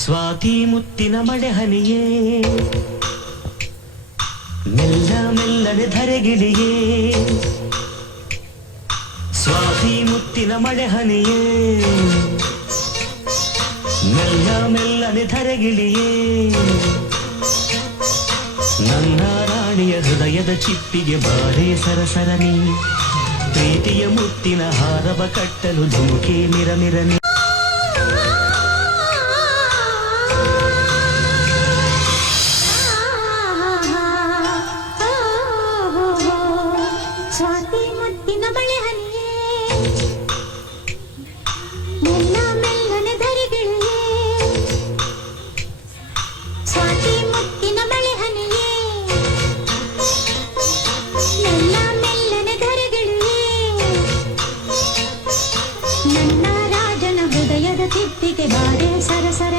ಸ್ವಾತಿ ಮುತ್ತಿನ ಮಡೆಹನಿಯೇ ಮೆಲ್ಲ ಮೆಲ್ಲನೆ ಧರೆಗಿಳಿಯೇ ಸ್ವಾತಿ ಮುತ್ತಿನ ಮಡೆಹನಿಯೇ ಮೆಲ್ಲ ಮೆಲ್ಲನೆ ಧರೆಗಿಳಿಯೇ ನನ್ನ ರಾಣಿಯ ಹೃದಯದ ಚಿಪ್ಪಿಗೆ ಬಾರೇ ಸರಸರನಿ ಪ್ರೀತಿಯ ಮುತ್ತಿನ ಹಾರವ ಕಟ್ಟಲು ಧುಮುಕೆ ಮಿರಮಿರನಿ ಸ್ವಾತಿ ಮುತ್ತಿನ ಬಳೆ ಹನಿಯೇ ಮೆಲ್ಲ ಮೆಲ್ಲನೆ ಧರಿಗಿಳಿಯೇ ಸ್ವಾತಿ ಮುತ್ತಿನ ಬಳೆ ಹನಿಯೇ ಮೆಲ್ಲ ಮೆಲ್ಲನೆ ಧರಿಗಿಳಿಯೇ ನನ್ನ ರಾಜನ ಹೃದಯದ ತಿಪ್ಪಿಗೆ ಬಾರೆ ಸರಸರನೆ